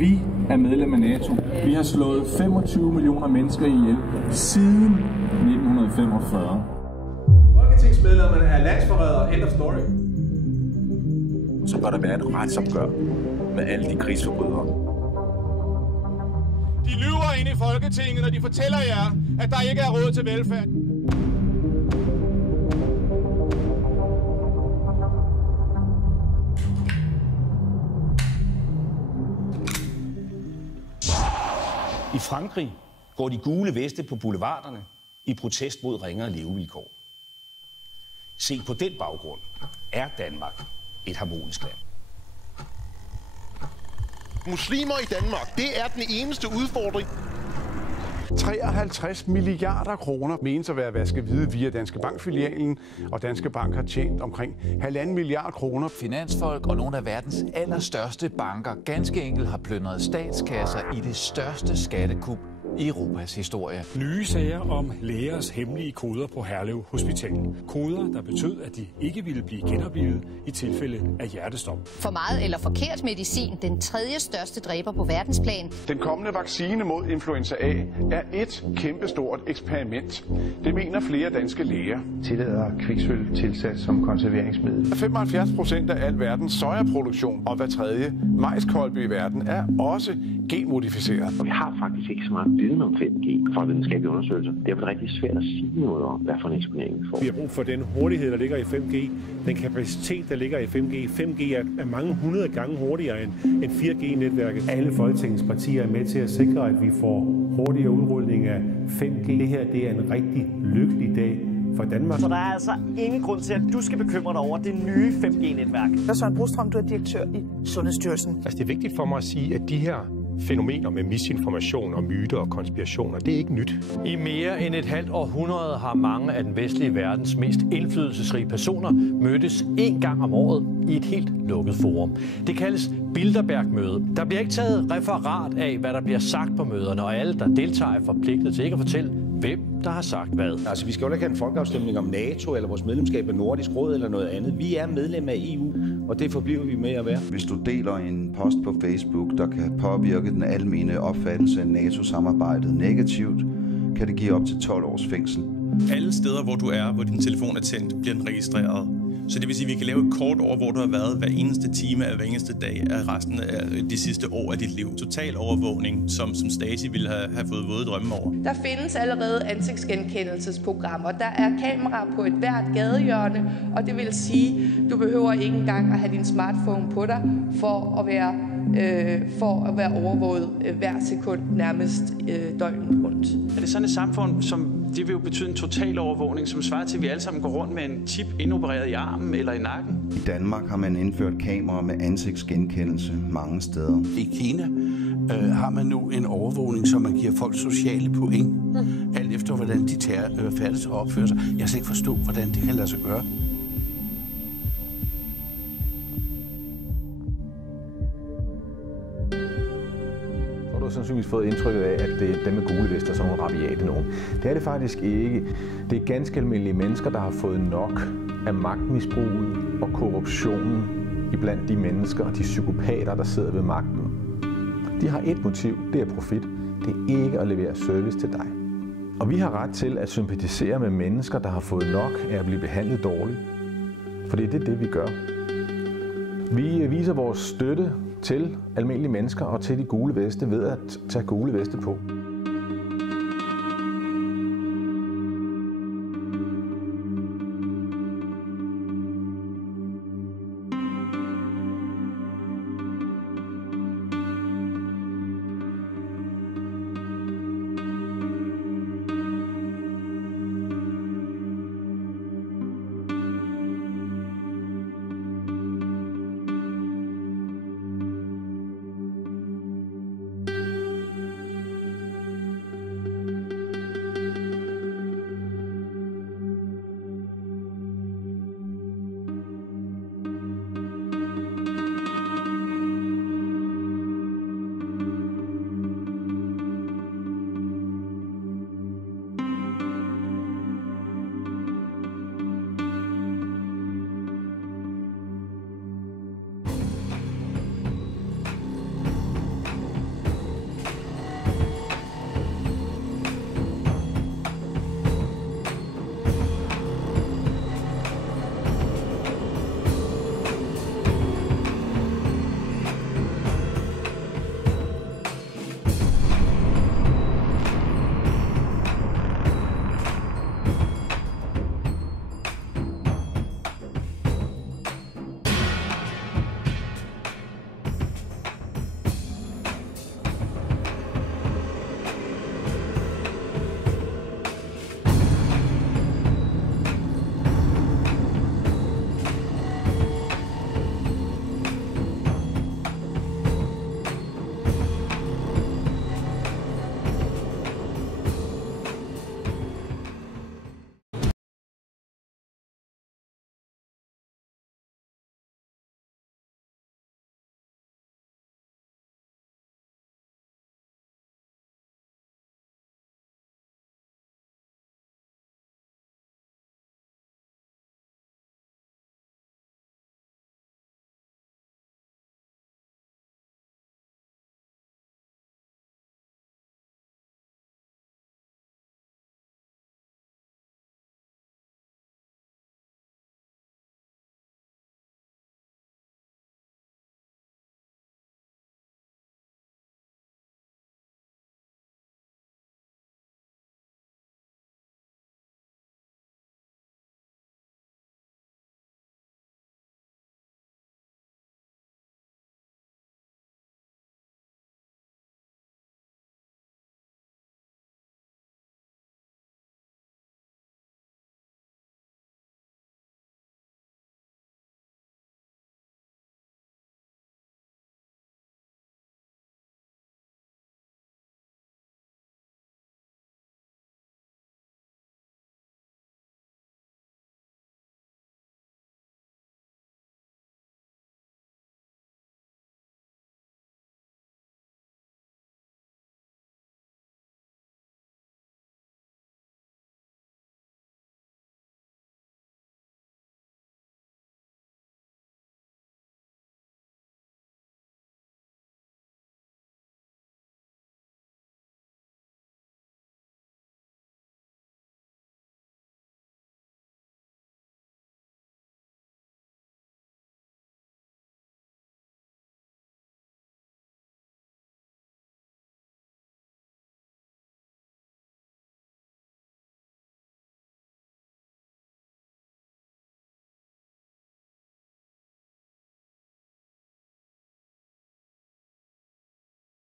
Vi er medlem af NATO. Vi har slået 25 millioner mennesker ihjel siden 1945. Folketingsmedlemmerne er landsforrædere. End of story. Så bør der være et retsopgør med alle de krigsforbrydere. De lyver inde i Folketinget, når de fortæller jer, at der ikke er råd til velfærd. I Frankrig går de gule veste på boulevarderne i protest mod ringere levevilkår. Se på den baggrund er Danmark et harmonisk land. Muslimer i Danmark, det er den eneste udfordring. 53 milliarder kroner menes at være vasket hvide via Danske Bank-filialen, og Danske Bank har tjent omkring 1,5 milliard kroner. Finansfolk og nogle af verdens allerstørste banker ganske enkelt har plyndret statskasser i det største skattekup i Europas historie. Nye sager om lægers hemmelige koder på Herlev Hospital. Koder, der betød, at de ikke ville blive genoplivet i tilfælde af hjertestop. For meget eller forkert medicin, den tredje største dræber på verdensplan. Den kommende vaccine mod influenza A er et kæmpestort eksperiment. Det mener flere danske læger. Tillader kviksølv tilsat som konserveringsmiddel. 75% af al verdens sojaproduktion og hver tredje majskolbe i verden er også genmodificeret. Og vi har faktisk ikke så meget viden om 5G fra videnskabelige undersøgelser. Det er vel rigtig svært at sige noget om, hvad for en eksponering vi får. Vi har brug for den hurtighed, der ligger i 5G, den kapacitet, der ligger i 5G. 5G er mange 100 gange hurtigere end 4G-netværket. Alle Folketingets partier er med til at sikre, at vi får hurtigere udrulning af 5G. Det her det er en rigtig lykkelig dag for Danmark. Så der er altså ingen grund til, at du skal bekymre dig over det nye 5G-netværk. Søren Brostrøm, du er direktør i Sundhedsstyrelsen. Altså, det er vigtigt for mig at sige, at de her fænomener med misinformation og myter og konspirationer, det er ikke nyt. I mere end et halvt århundrede har mange af den vestlige verdens mest indflydelsesrige personer mødtes en gang om året i et helt lukket forum. Det kaldes Bilderberg-møde. Der bliver ikke taget referat af, hvad der bliver sagt på møderne, og alle, der deltager, er forpligtet til ikke at fortælle, hvem der har sagt hvad. Altså, vi skal jo ikke have en folkeafstemning om NATO eller vores medlemskab af Nordisk Råd eller noget andet. Vi er medlem af EU, og det forbliver vi med at være. Hvis du deler en post på Facebook, der kan påvirke den almene opfattelse af NATO-samarbejdet negativt, kan det give op til 12 års fængsel. Alle steder, hvor du er, hvor din telefon er tændt, bliver den registreret. Så det vil sige, at vi kan lave et kort over, hvor du har været hver eneste time af hver eneste dag af resten af de sidste år af dit liv. Total overvågning, som Stasi ville have fået våde drømme over. Der findes allerede ansigtsgenkendelsesprogrammer. Der er kameraer på et hvert gadehjørne, og det vil sige, du behøver ikke engang at have din smartphone på dig for at være overvåget hver sekund nærmest døgnet rundt. Er det sådan et samfund, som det vil jo betyde en total overvågning, som svarer til, at vi alle sammen går rundt med en chip indopereret i armen eller i nakken? I Danmark har man indført kameraer med ansigtsgenkendelse mange steder. I Kina har man nu en overvågning, så man giver folk sociale point, alt efter hvordan de færdes og opfører sig. Jeg kan slet ikke forstå, hvordan det kan lade sig gøre. Du har sandsynligvis fået indtrykket af, at det er dem med gule vester, som nogle rabiate nogen. Det er det faktisk ikke. Det er ganske almindelige mennesker, der har fået nok af magtmisbruget og korruptionen iblandt de mennesker og de psykopater, der sidder ved magten. De har et motiv, det er profit. Det er ikke at levere service til dig. Og vi har ret til at sympatisere med mennesker, der har fået nok af at blive behandlet dårligt. For det er det, vi gør. Vi viser vores støtte til almindelige mennesker og til de gule veste ved at tage gule veste på.